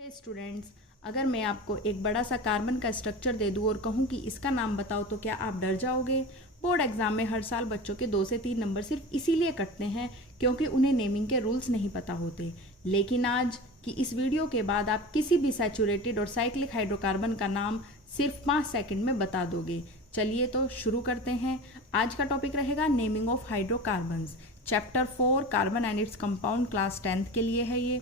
हे students, अगर मैं आपको एक बड़ा सा कार्बन का स्ट्रक्चर दे दूं और कहूं कि इसका नाम बताओ तो क्या आप डर जाओगे। बोर्ड एग्जाम में हर साल बच्चों के 2 से 3 नंबर सिर्फ इसीलिए कटते हैं क्योंकि उन्हें नेमिंग के रूल्स नहीं पता होते। लेकिन आज की इस वीडियो के बाद आप किसी भी सैचुरेटेड और साइक्लिक हाइड्रोकार्बन का नाम सिर्फ 5 सेकंड में बता दोगे। चलिए तो शुरू करते हैं। आज का टॉपिक रहेगा naming of hydrocarbons. Chapter 4 carbon and its compound, class 10th के लिए है ये।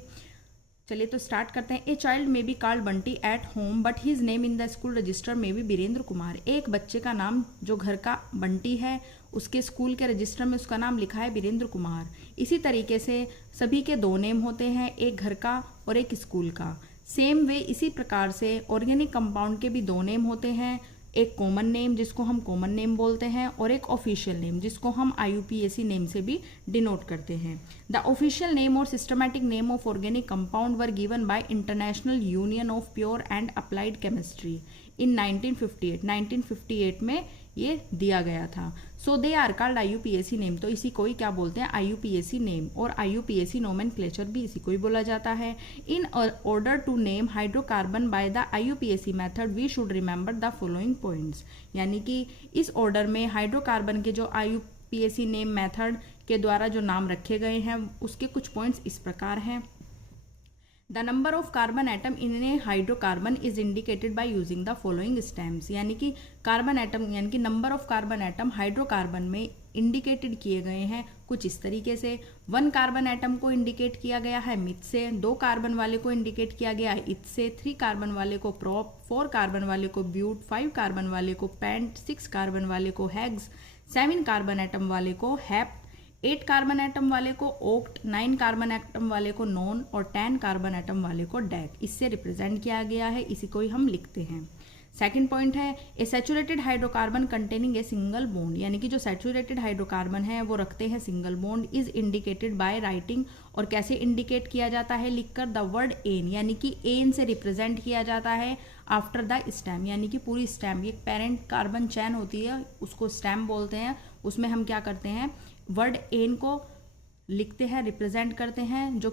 चलिए तो स्टार्ट करते हैं। A child may be called Bunty at home but his name in the school register may be Birendra Kumar. एक बच्चे का नाम जो घर का बंटी है, उसके स्कूल के रजिस्टर में उसका नाम लिखा है बीरेंद्र कुमार। इसी तरीके से सभी के 2 नेम होते हैं, एक घर का और एक स्कूल का। सेम वे इसी प्रकार से ऑर्गेनिक कंपाउंड के भी 2 नेम होते हैं, एक कॉमन नेम जिसको हम कॉमन नेम बोलते हैं और एक ऑफिशियल नेम जिसको हम IUPAC नेम से भी डिनोट करते हैं। द ऑफिशियल नेम और systematic name of organic compound were given by International Union of Pure and Applied Chemistry in 1958 में ये दिया गया था। So they are called IUPAC name. तो इसी को ही क्या बोलते हैं, IUPAC नेम, और IUPAC नोमेनक्लेचर भी इसी को ही बोला जाता है। In order to name hydrocarbon by the IUPAC method we should remember the following points. यानी कि इस ऑर्डर में हाइड्रोकार्बन के जो IUPAC नेम मेथड के द्वारा जो नाम रखे गए हैं उसके कुछ पॉइंट्स इस प्रकार हैं। The number of carbon atom in A hydrocarbon is indicated by using the following stems. यानी कि कार्बन एटम यानी कि number of carbon atom hydrocarbon में इंडिकेटेड किए गए हैं कुछ इस तरीके से। 1 कार्बन एटम को इंडिकेट किया गया है मिथ से, 2 कार्बन वाले को इंडिकेट किया गया है इथ से, 3 कार्बन वाले को प्रोप, 4 कार्बन वाले को ब्यूट, 5 कार्बन वाले को पेंट, 6 कार्बन वाले को हेग्स, 7 कार्बन एटम वाले को हैप, 8 कार्बन एटम वाले को ओक्ट, 9 कार्बन एटम वाले को नॉन और 10 कार्बन एटम वाले को डैक। इससे रिप्रेजेंट किया गया है, इसी को ही हम लिखते हैं। सेकंड पॉइंट है a saturated hydrocarbon containing a single bond. यानी कि जो सैचुरेटेड हाइड्रोकार्बन है वो रखते हैं single bond, is indicated by writing. और कैसे इंडिकेट किया जाता है, लिखकर द वर्ड एन, यानी कि एन से रिप्रेजेंट किया जाता है आफ्टर द स्टेम। यानी कि पूरी स्टेम, ये पेरेंट कार्बन चैन होती है उसको स्टेम बोलते हैं, उसमें हम क्या करते हैं वर्ड एन को लिखते हैं, रिप्रेजेंट करते हैं, जो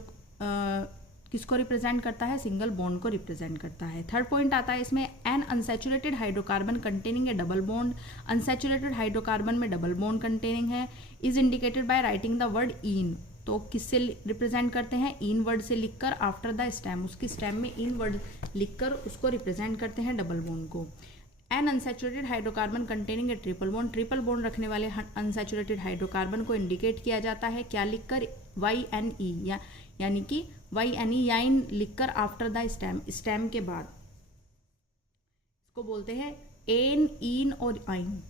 किसको रिप्रेजेंट करता है, सिंगल बॉन्ड को रिप्रेजेंट करता है। थर्ड पॉइंट आता है इसमें N unsaturated hydrocarbon containing A double bond. Unsaturated hydrocarbon में डबल बॉन्ड कंटेनिंग है, is indicated by writing the word in. तो किससे रिप्रेजेंट करते हैं, इन वर्ड से लिखकर आफ्टर द स्टेम, उसकी स्टेम में इन वर्ड लिखकर उसको रिप्रेजेंट करते हैं डबल बॉन्ड को। एन अनसैचुरेटेड हाइड्रोकार्बन कंटेनिंग ए ट्रिपल बॉन्ड, ट्रिपल बॉन्ड रखने वाले अनसैचुरेटेड हाइड्रोकार्बन को इंडिकेट किया जाता है क्या लिखकर, YNE, यानी कि YNE याइन लिखकर आफ्टर द स्टेम, स्टेम के बाद। इसको बोलते हैं एन, इन और आइन।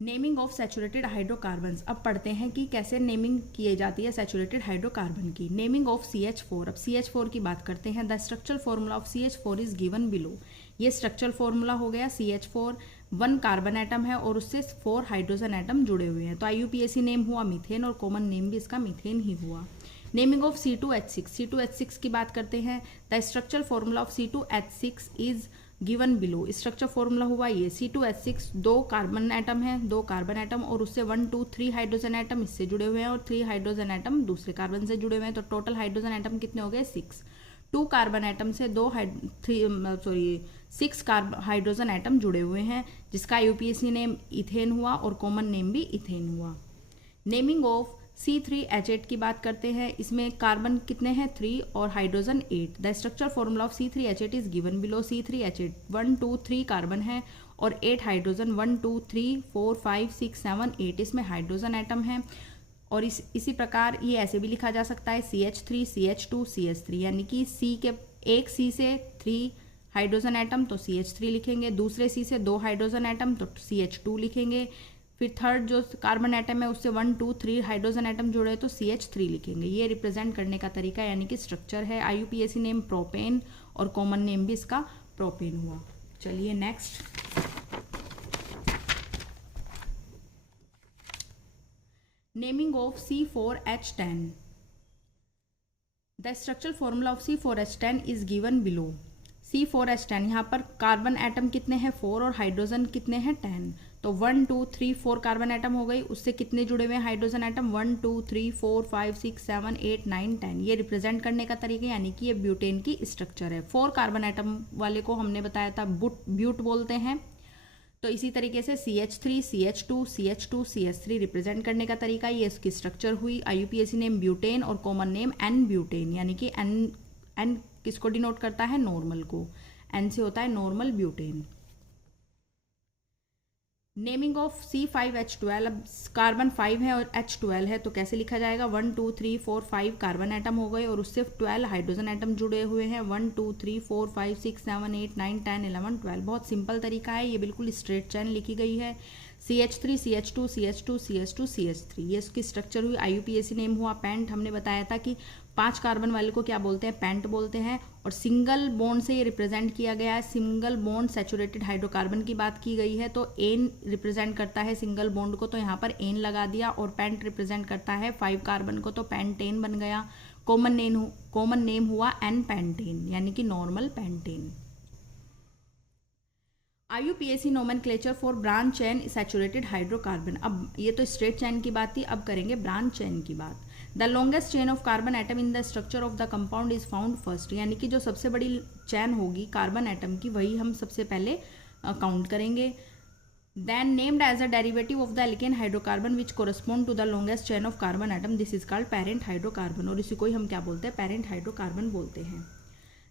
Naming of saturated hydrocarbons. अब पढ़ते हैं कि कैसे नेमिंग की जाती है सैचुरेटेड हाइड्रोकार्बन की। Naming of CH4। अब CH4 की बात करते हैं। The structural formula of CH4 is given below. ये स्ट्रक्चरल फॉर्मूला हो गया CH4। 1 कार्बन एटम है और उससे 4 हाइड्रोजन एटम जुड़े हुए हैं, तो IUPAC नेम हुआ मीथेन और कॉमन नेम भी इसका मीथेन ही हुआ। Naming of C2H6। C2H6 की बात करते हैं। The structural formula of C2H6 is given below. Structure formula हुआ ये C2H6, 2 कार्बन एटम है, 2 कार्बन एटम और उससे 1 2 3 हाइड्रोजन एटम इससे जुड़े हुए हैं और 3 हाइड्रोजन एटम दूसरे कार्बन से जुड़े हुए हैं, तो टोटल हाइड्रोजन एटम कितने हो गए 6। 2 कार्बन एटम से 6 हाइड्रोजन एटम जुड़े हुए हैं, जिसका IUPAC नेम इथेन हुआ और कॉमन नेम भी इथेन हुआ। नेमिंग ऑफ C3H8 की बात करते हैं। इसमें कार्बन कितने हैं 3 और hydrogen 8। The structure formula of C3H8 is given below. C3H8 1 2 3 carbon है और 8 हाइड्रोजन, 1 2 3 4 5 6 7 8 इसमें हाइड्रोजन एटम है। और इसी प्रकार ये ऐसे भी लिखा जा सकता है CH3 CH2 CH3, यानी कि C के एक C से 3 हाइड्रोजन एटम तो CH3 लिखेंगे, दूसरे C से 2 हाइड्रोजन एटम तो CH2 लिखेंगे, फिर थर्ड जो कार्बन एटम है उससे 1 2 3 हाइड्रोजन एटम जुड़े तो CH3 लिखेंगे। ये रिप्रेजेंट करने का तरीका यानी कि स्ट्रक्चर है। IUPAC नेम प्रोपेन और कॉमन नेम भी इसका प्रोपेन हुआ। चलिए next. Naming of C4H10। The structural formula of C4H10 is given below. C4H10 यहाँ पर कार्बन एटम कितने हैं 4 और हाइड्रोजन कितने हैं 10, तो 1 2 3 4 कार्बन एटम हो गई, उससे कितने जुड़े हुए हैं हाइड्रोजन एटम 1 2 3 4 5 6 7 8 9 10। ये रिप्रेजेंट करने का तरीका यानी कि ये ब्यूटेन की स्ट्रक्चर है। 4 कार्बन एटम वाले को हमने बताया था ब्यूट बोलते हैं। तो इसी तरीके से CH3 CH2 CH2 CH3 represent करने का तरीका, ये इसकी स्ट्रक्चर हुई। IUPAC नेम ब्यूटेन और कॉमन नेम एन ब्यूटेन, यानी कि एन किसको डिनोट करता है, नॉर्मल को, एन से होता है normal butane. Naming of C5H12, अब कार्बन 5 है और H12 है तो कैसे लिखा जाएगा, 1 2 3 4 5 कार्बन एटम हो गए और उससे 12 हाइड्रोजन एटम जुड़े हुए हैं, 1 2 3 4 5 6 7 8 9 10 11 12। बहुत सिंपल तरीका है, ये बिल्कुल स्ट्रेट चैन लिखी गई है। CH3 CH2 CH2 CH2 CH3, ये इसकी स्ट्रक्चर हुई। IUPAC नेम हुआ पेंट, हमने बताया था कि 5 कार्बन वाले को क्या बोलते हैं, पेंट बोलते हैं। और सिंगल बॉन्ड से ये रिप्रेजेंट किया गया है, सिंगल बॉन्ड सैचुरेटेड हाइड्रोकार्बन की बात की गई है, तो एन रिप्रेजेंट करता है सिंगल बॉन्ड को, तो यहाँ पर एन लगा दिया। और पेंट रिप्रेजेंट करता है 5 कार्बन को, तो पेंटेन बन गया। कॉमन नेम हुआ एन पेंटेन, यानी कि normal pentane. IUPAC nomenclature for branch chain saturated hydrocarbon. अब ये तो स्ट्रेट चेन की बात थी, अब करेंगे ब्रांच चेन की बात। The longest chain of carbon atom in the structure of the compound is found first, यानी कि जो सबसे बड़ी चैन होगी कार्बन एटम की वही हम सबसे पहले काउंट करेंगे। Then named as a derivative of the alkane hydrocarbon which correspond to the longest chain of carbon atom, this is called parent hydrocarbon, और इसी को ही हम क्या बोलते हैं, पेरेंट हाइड्रोकार्बन बोलते हैं।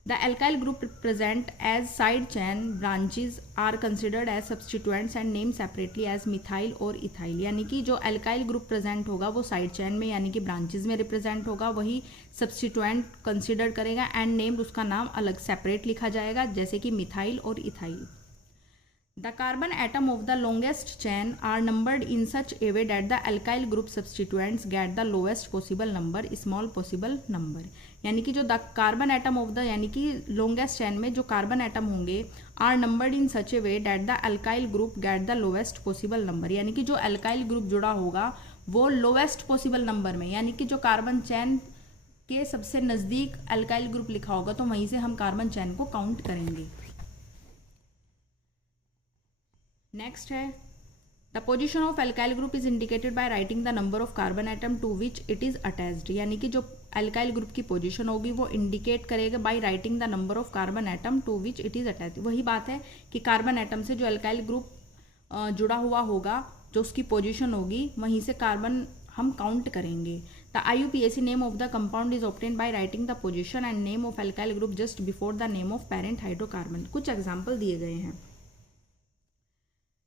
The alkyl group present as side chain branches are considered as substituents and named separately as methyl और ethyl, यानी कि जो alkyl group present होगा वो साइड चैन में यानी कि ब्रांचेज में रिप्रेजेंट होगा, वही सब्सटीट्यूएंट कंसिडर करेगा एंड नेम्ड, उसका नाम अलग सेपरेट लिखा जाएगा, जैसे कि मिथाइल और ethyl. The carbon atom of the longest chain are numbered in such a way that the alkyl group substituents get the lowest possible number, small possible number, यानी कि जो the carbon atom of the यानी कि longest chain में जो carbon atom होंगे are numbered in such a way that the alkyl group get the lowest possible number, यानी कि जो अल्काइल ग्रुप जुड़ा होगा वो लोवेस्ट पॉसिबल नंबर में, यानी कि जो कार्बन चैन के सबसे नज़दीक अल्काइल ग्रुप लिखा होगा तो वहीं से हम कार्बन चैन को काउंट करेंगे। नेक्स्ट है the position of alkyl group is indicated by writing the number of carbon atom to which it is attached, यानी कि जो अल्काइल ग्रुप की पोजीशन होगी वो इंडिकेट करेगा by writing the number of carbon atom to which it is attached. वही बात है कि कार्बन एटम से जो अल्काइल ग्रुप जुड़ा हुआ होगा, जो उसकी पोजीशन होगी वहीं से कार्बन हम काउंट करेंगे। The IUPAC name of the compound is obtained by writing the position and name of alkyl group just before the name of parent hydrocarbon. कुछ एग्जाम्पल दिए गए हैं,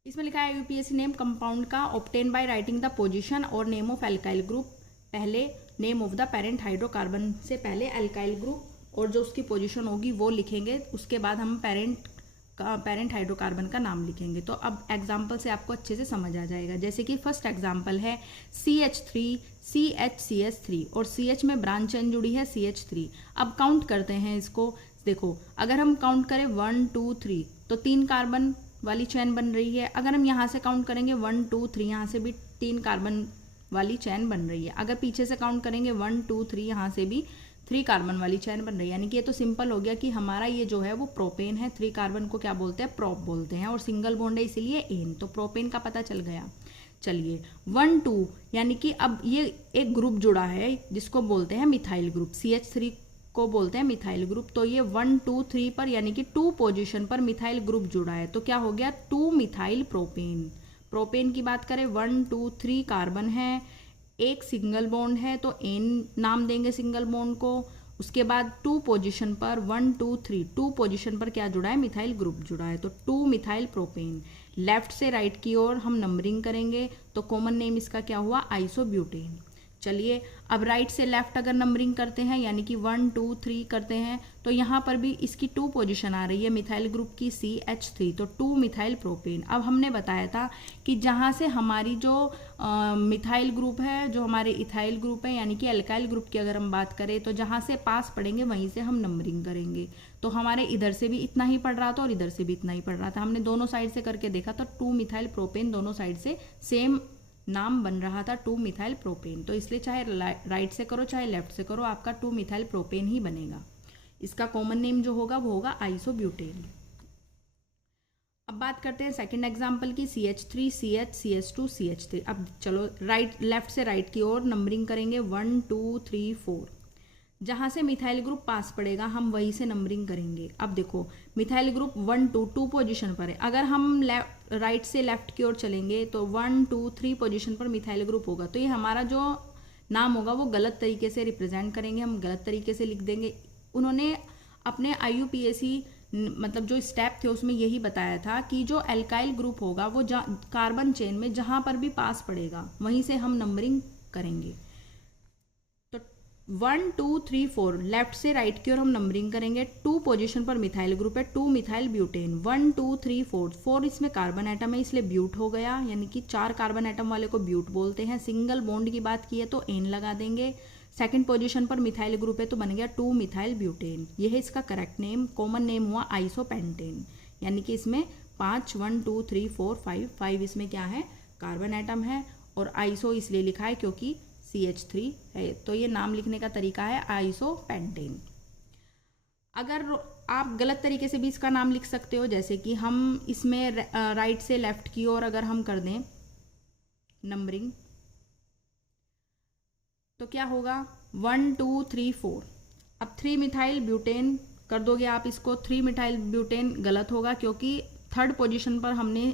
इसमें लिखा है IUPAC नेम कंपाउंड का obtain bye writing the position और name of alkyl group, पहले name of the parent hydrocarbon से पहले अल्काइल ग्रुप और जो उसकी पोजीशन होगी वो लिखेंगे, उसके बाद हम पेरेंट हाइड्रोकार्बन का नाम लिखेंगे। तो अब एग्जाम्पल से आपको अच्छे से समझ आ जाएगा, जैसे कि फर्स्ट एग्जाम्पल है CH3 CHCH3 और CH में ब्रांच चेन जुड़ी है CH3। अब काउंट करते हैं इसको, देखो अगर हम काउंट करें 1 2 3 तो 3 कार्बन वाली चैन बन रही है। अगर हम यहाँ से काउंट करेंगे 1 2 3, यहाँ से भी 3 कार्बन वाली चैन बन रही है। अगर पीछे से काउंट करेंगे 1 2 3, यहाँ से भी 3 कार्बन वाली चैन बन रही है। यानी कि ये तो सिंपल हो गया कि हमारा ये जो है वो प्रोपेन है। 3 कार्बन को क्या बोलते हैं, प्रोप बोलते हैं, और सिंगल बॉन्ड है इसीलिए एन, तो प्रोपेन का पता चल गया। चलिए 1 2 यानी कि अब ये एक ग्रुप जुड़ा है जिसको बोलते हैं मिथाइल ग्रुप, CH3 को बोलते हैं मिथाइल ग्रुप। तो ये 1 2 3 पर यानी कि 2 पोजीशन पर मिथाइल ग्रुप जुड़ा है, तो क्या हो गया 2 मिथाइल प्रोपेन। प्रोपेन की बात करें 1 2 3 कार्बन है, एक सिंगल बॉन्ड है तो एन नाम देंगे सिंगल बॉन्ड को। उसके बाद 2 पोजीशन पर 1 2 3 2 पोजीशन पर क्या जुड़ा है, मिथाइल ग्रुप जुड़ा है, तो 2 मिथाइल प्रोपेन। लेफ्ट से राइट की ओर हम नंबरिंग करेंगे तो कॉमन नेम इसका क्या हुआ, आइसोब्यूटेन। चलिए अब राइट से लेफ्ट अगर नंबरिंग करते हैं यानी कि 1 2 3 करते हैं तो यहाँ पर भी इसकी 2 पोजीशन आ रही है मिथाइल ग्रुप की CH3, तो 2 मिथाइल प्रोपेन। अब हमने बताया था कि जहाँ से हमारी जो मिथाइल ग्रुप है, जो हमारे इथाइल ग्रुप है यानी कि अल्काइल ग्रुप की अगर हम बात करें तो जहाँ से पास पड़ेंगे वहीं से हम नंबरिंग करेंगे। तो हमारे इधर से भी इतना ही पड़ रहा था और इधर से भी इतना ही पड़ रहा था। हमने दोनों साइड से करके देखा तो 2 मिथाइल प्रोपेन दोनों साइड से सेम नाम बन रहा था, 2 मिथाइल प्रोपेन। तो इसलिए चाहे राइट से करो चाहे लेफ्ट से करो आपका 2 मिथाइल प्रोपेन ही बनेगा। इसका कॉमन नेम जो होगा वो होगा आइसोब्यूटेन। अब बात करते हैं सेकंड एग्जांपल की, CH3 CH CH2 CH3। अब चलो लेफ्ट से राइट की ओर नंबरिंग करेंगे 1 2 3 4। जहाँ से मिथाइल ग्रुप पास पड़ेगा हम वहीं से नंबरिंग करेंगे। अब देखो मिथाइल ग्रुप 1 2 2 पोजीशन पर है, अगर हम राइट से लेफ्ट की ओर चलेंगे तो 1 2 3 पोजीशन पर मिथाइल ग्रुप होगा। तो ये हमारा जो नाम होगा वो गलत तरीके से रिप्रेजेंट करेंगे, हम गलत तरीके से लिख देंगे। उन्होंने अपने IUPAC मतलब जो स्टेप थे उसमें यही बताया था कि जो एल्काइल ग्रुप होगा वो कार्बन चेन में जहाँ पर भी पास पड़ेगा वहीं से हम नंबरिंग करेंगे। तो 1 2 3 4 लेफ्ट से राइट की ओर हम नंबरिंग करेंगे। 2 पोजीशन पर मिथाइल ग्रुप है, 2 मिथाइल ब्यूटेन। 1 2 3 4 4 इसमें कार्बन एटम है इसलिए ब्यूट हो गया, यानी कि 4 कार्बन एटम वाले को ब्यूट बोलते हैं। सिंगल बॉन्ड की बात की है तो एन लगा देंगे। सेकंड पोजीशन पर मिथाइल ग्रुप है तो बन गया 2 मिथाइल ब्यूटेन। यह है इसका करेक्ट नेम। कॉमन नेम हुआ आइसोपेंटेन, यानी कि इसमें 5 1 2 3 4 5 5 इसमें क्या है, कार्बन एटम है। और आइसो इसलिए लिखा है क्योंकि CH3 है, तो ये नाम लिखने का तरीका है आइसोपेंटेन। अगर आप गलत तरीके से भी इसका नाम लिख सकते हो, जैसे कि हम इसमें राइट से लेफ्ट की ओर अगर हम कर दें नंबरिंग तो क्या होगा 1 2 3 4। अब 3 मिथाइल ब्यूटेन कर दोगे आप इसको, 3 मिथाइल ब्यूटेन गलत होगा क्योंकि थर्ड पोजीशन पर हमने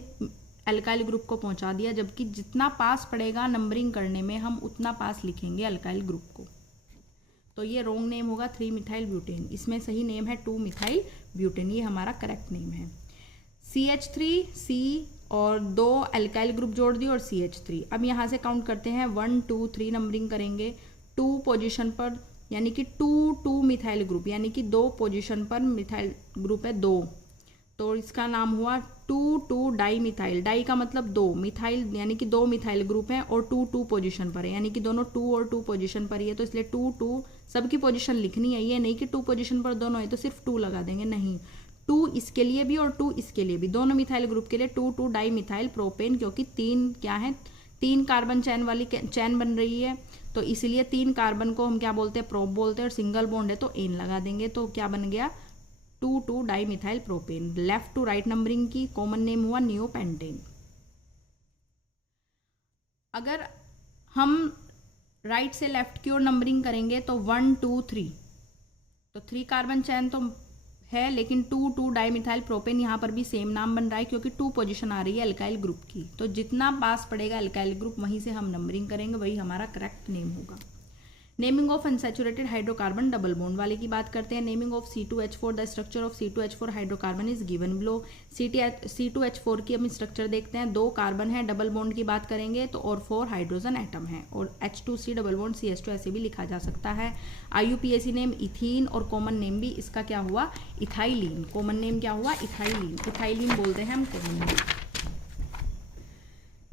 अल्काइल ग्रुप को पहुंचा दिया, जबकि जितना पास पड़ेगा नंबरिंग करने में हम उतना पास लिखेंगे अल्काइल ग्रुप को। तो ये रॉन्ग नेम होगा 3 मिथाइल ब्यूटेन। इसमें सही नेम है 2 मिथाइल ब्यूटेन, ये हमारा करेक्ट नेम है। CH3C और 2 अल्काइल ग्रुप जोड़ दिए और CH3। अब यहाँ से काउंट करते हैं 1 2 3 नंबरिंग करेंगे। 2 पोजीशन पर यानी कि 2 2 मिथाइल ग्रुप, यानी कि 2 पोजीशन पर मिथाइल ग्रुप है 2, तो इसका नाम हुआ 2 2 डाई मिथाइल। डाई का मतलब 2, मिथाइल यानी कि 2 मिथाइल ग्रुप है और 2 2 पोजीशन पर है, यानी कि दोनों 2 और 2 पोजीशन पर ही है, तो इसलिए 2 2 सबकी पोजीशन लिखनी है। ये नहीं कि 2 पोजीशन पर दोनों है तो सिर्फ 2 लगा देंगे, नहीं, 2 इसके लिए भी और 2 इसके लिए भी, दोनों मिथाइल ग्रुप के लिए 2 2 डाई मिथाइल प्रोपेन, क्योंकि 3 क्या है, 3 कार्बन चैन वाली चैन बन रही है, तो इसलिए 3 कार्बन को हम क्या बोलते हैं, प्रोप बोलते हैं। और सिंगल बॉन्ड है तो एन लगा देंगे, तो क्या बन गया 2 2 dimethyl propane. Left to right numbering की, कॉमन नेम हुआ नियोपेंटेन। अगर हम राइट से लेफ्ट की ओर नंबरिंग करेंगे तो 1 2 3, तो 3 कार्बन चैन तो है, लेकिन 2 2 डाइमिथाइल प्रोपेन यहाँ पर भी सेम नाम बन रहा है क्योंकि 2 पोजीशन आ रही है अल्काइल ग्रुप की। तो जितना पास पड़ेगा अल्काइल ग्रुप वहीं से हम नंबरिंग करेंगे, वही हमारा करेक्ट नेम होगा। Naming of unsaturated hydrocarbon double bond वाले की बात करते हैं। Naming of C2H4, the structure of C2H4 hydrocarbon is given below. C2H4 की हम स्ट्रक्चर देखते हैं। 2 कार्बन है, डबल बॉन्ड की बात करेंगे तो, और 4 हाइड्रोजन एटम है, और H2C डबल बॉन्ड CH2 ऐसे भी लिखा जा सकता है। IUPAC नेम इथीन, और कॉमन नेम भी इसका क्या हुआ, इथाइलिन। कॉमन नेम क्या हुआ, इथाइलिन। इथाइलिन बोलते हैं हम common name.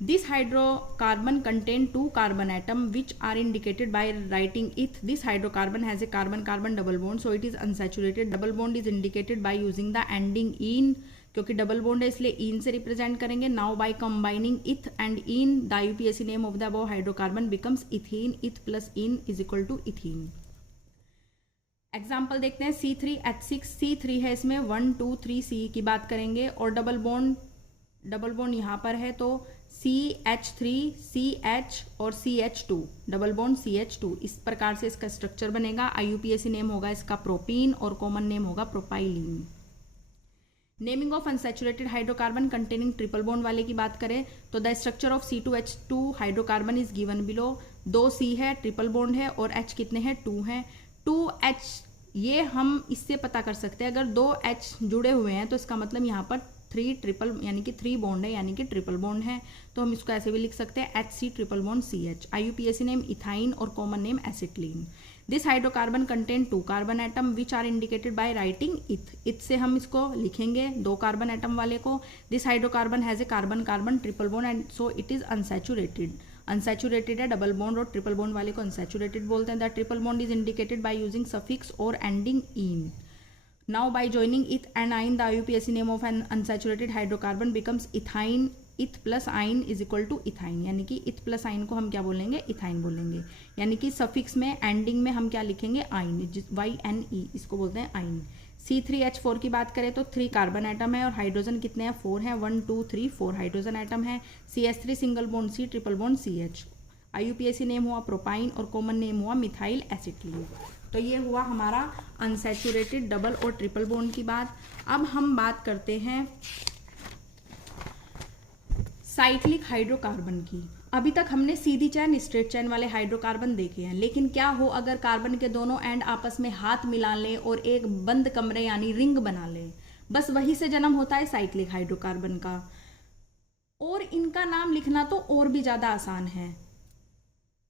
This hydrocarbon contain 2 carbon atom which are indicated by writing eth. This hydrocarbon has a carbon-carbon double bond, so it is unsaturated. Double bond is indicated by using the ending "ene", क्योंकि double bond है इसलिए ene से represent करेंगे। Now by combining eth and ene, the IUPAC name of the above hydrocarbon becomes ethene. Eth plus ene is equal to ethene. Example देखते हैं। C3H6, C3 है इसमें, 1 2 3 C की बात करेंगे, और डबल बॉन्ड यहाँ पर है तो CH3 CH और CH2 डबल बॉन्ड CH2, इस प्रकार से इसका स्ट्रक्चर बनेगा। IUPAC नेम होगा इसका प्रोपीन, और कॉमन नेम होगा propylene. Naming of unsaturated hydrocarbon containing triple bond वाले की बात करें तो, the structure of C2H2 hydrocarbon is given below. 2 C है, ट्रिपल बॉन्ड है, और H कितने हैं, 2 हैं। 2H ये हम इससे पता कर सकते हैं, अगर 2 H जुड़े हुए हैं तो इसका मतलब यहाँ पर 3 ट्रिपल यानी कि 3 बॉन्ड है, यानी कि ट्रिपल बॉन्ड है, तो हम इसको ऐसे भी लिख सकते हैं HC triple bond CH। IUPAC name ethyne, और common name acetylene. This hydrocarbon contain 2 carbon atom which are indicated by writing eth. Eth से हम इसको लिखेंगे 2 कार्बन एटम वाले को। This hydrocarbon has a carbon triple bond and so it is unsaturated. Unsaturated है double bond, और triple bond वाले को अनसैचुरेटेड बोलते हैं। The triple bond is indicated by using suffix और ending yne. Now by joining eth and ine, the IUPAC name of an unsaturated hydrocarbon becomes ethine eth plus yne is equal to ethyne, यानी कि इथ plus आइन को हम क्या बोलेंगे, ethyne बोलेंगे। यानी कि सफिक्स में एंडिंग में हम क्या लिखेंगे, आइन, YNE, इसको बोलते हैं आइन। C3H4 की बात करें तो 3 कार्बन एटम है और हाइड्रोजन कितने हैं, 4 हैं, 1 2 3 4 हाइड्रोजन एटम है। CH3 single bond C, triple bond CH। IUPAC name हुआ प्रोपाइन और कॉमन नेम हुआ मिथाइल एसिटिलीन। तो ये हुआ हमारा अनसैचुरेटेड डबल और ट्रिपल बॉन्ड की बात। अब हम बात करते हैं साइक्लिक हाइड्रोकार्बन की। अभी तक हमने सीधी चैन, स्ट्रेट चैन वाले हाइड्रोकार्बन देखे हैं, लेकिन क्या हो अगर कार्बन के दोनों एंड आपस में हाथ मिला लें और एक बंद कमरे यानी रिंग बना लें। बस वही से जन्म होता है साइक्लिक हाइड्रोकार्बन का। और इनका नाम लिखना तो और भी ज़्यादा आसान है,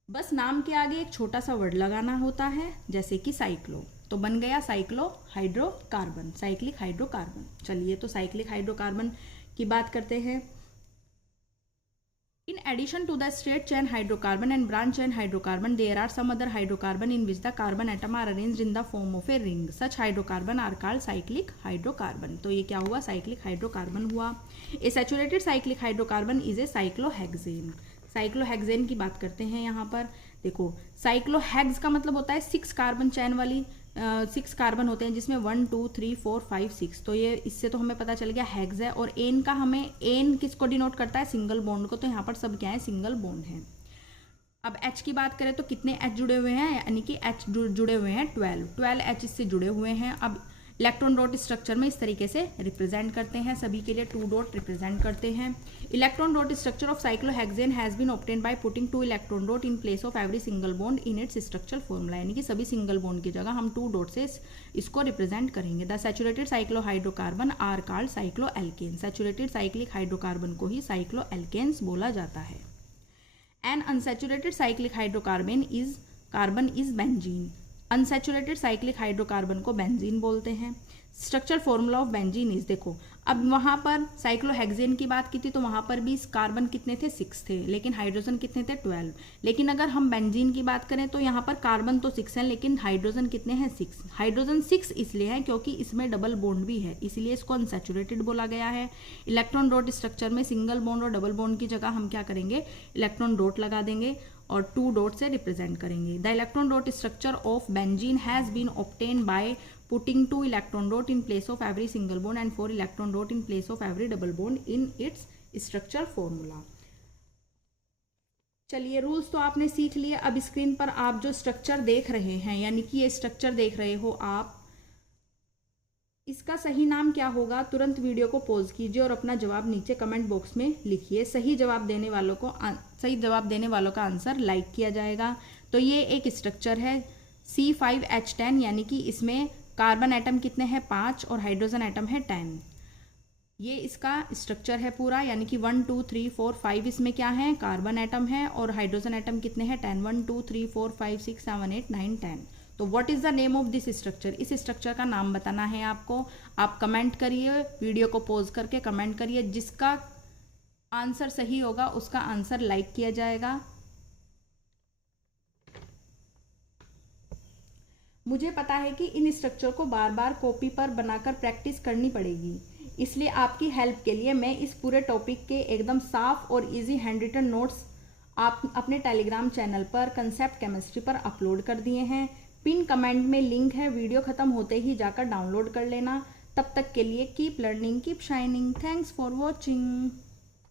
बस नाम के आगे एक छोटा सा वर्ड लगाना होता है, जैसे कि साइक्लो, तो बन गया साइक्लो हाइड्रोकार्बन, साइक्लिक हाइड्रोकार्बन। चलिए तो साइक्लिक हाइड्रोकार्बन की बात करते हैं। In addition to the straight chain hydrocarbon and branch chain hydrocarbon, there are some other hydrocarbon in which the carbon atom are arranged in the form of a ring. Such hydrocarbon are called cyclic hydrocarbon. तो ये क्या हुआ, cyclic hydrocarbon हुआ। A saturated cyclic hydrocarbon is a cyclohexane. Cyclohexane की बात करते हैं यहाँ पर। देखो साइक्लोहेक्स का मतलब होता है 6 कार्बन चैन वाली 6 कार्बन होते हैं जिसमें 1 2 3 4 5 6। तो ये इससे तो हमें पता चल गया हेक्स है। और एन का हमें, एन किसको डिनोट करता है, सिंगल बॉन्ड को, तो यहाँ पर सब क्या है, सिंगल बॉन्ड है। अब एच की बात करें तो कितने एच जुड़े हुए हैं, यानी कि एच जुड़े हुए हैं 12 एच इससे जुड़े हुए हैं। अब इलेक्ट्रॉन डॉट स्ट्रक्चर में इस तरीके से रिप्रेजेंट करते हैं, सभी के लिए 2 डॉट रिप्रेजेंट करते हैं। Electron dot structure of cyclohexane has been obtained by putting 2 electron dot in place of every single bond in its structural formula, यानी कि सभी सिंगल बॉन्ड की जगह हम 2 डॉट से इसको रिप्रेजेंट करेंगे। The saturated cyclohydrocarbon are called cycloalkane. Saturated cyclic hydrocarbon को ही साइक्लोएल्केन्स बोला जाता है। An unsaturated cyclic hydrocarbon is benzene. Unsaturated cyclic hydrocarbon को बेंजीन बोलते हैं। Structure formula of benzene is, देखो अब वहाँ पर साइक्लोहेक्सेन की बात की थी तो वहाँ पर भी कार्बन कितने थे, 6 थे, लेकिन हाइड्रोजन कितने थे, 12। लेकिन अगर हम बेंजीन की बात करें तो यहाँ पर कार्बन तो 6 हैं लेकिन हाइड्रोजन कितने हैं, 6। हाइड्रोजन 6 इसलिए है क्योंकि इसमें डबल बॉन्ड भी है, इसलिए इसको अनसैचुरेटेड बोला गया है। इलेक्ट्रॉन डॉट स्ट्रक्चर में सिंगल बॉन्ड और डबल बॉन्ड की जगह हम क्या करेंगे, इलेक्ट्रॉन डॉट लगा देंगे और 2 डॉट से रिप्रेजेंट करेंगे। The electron dot structure of benzene has been obtained by putting 2 electron dot in place of every single bond and 4 electron dot in place of every double bond in its structure formula। चलिए rules तो आपने सीख लिए। अब screen पर आप जो structure देख रहे हैं, यानी कि ये स्ट्रक्चर देख रहे हो आप, इसका सही नाम क्या होगा, तुरंत वीडियो को पॉज कीजिए और अपना जवाब नीचे कमेंट बॉक्स में लिखिए। सही जवाब देने वालों का आंसर लाइक किया जाएगा। तो ये एक स्ट्रक्चर है C5H10, यानी कि इसमें कार्बन एटम कितने हैं, 5 और हाइड्रोजन एटम है 10। ये इसका स्ट्रक्चर है पूरा, यानी कि 1 2 3 4 5 इसमें क्या है, कार्बन एटम है और हाइड्रोजन एटम कितने हैं, 10। 1 2 3 4 5 6 7 8 9 10। तो what is the name of this structure, इस स्ट्रक्चर का नाम बताना है आपको। आप कमेंट करिए, वीडियो को पॉज करके कमेंट करिए। जिसका आंसर सही होगा उसका आंसर लाइक किया जाएगा। मुझे पता है कि इन स्ट्रक्चर को बार बार कॉपी पर बनाकर प्रैक्टिस करनी पड़ेगी, इसलिए आपकी हेल्प के लिए मैं इस पूरे टॉपिक के एकदम साफ और इजी हैंड रिटन नोट्स आप अपने टेलीग्राम चैनल पर कंसेप्ट केमिस्ट्री पर अपलोड कर दिए हैं। पिन कमेंट में लिंक है, वीडियो खत्म होते ही जाकर डाउनलोड कर लेना। तब तक के लिए keep learning, keep shining. Thanks for watching.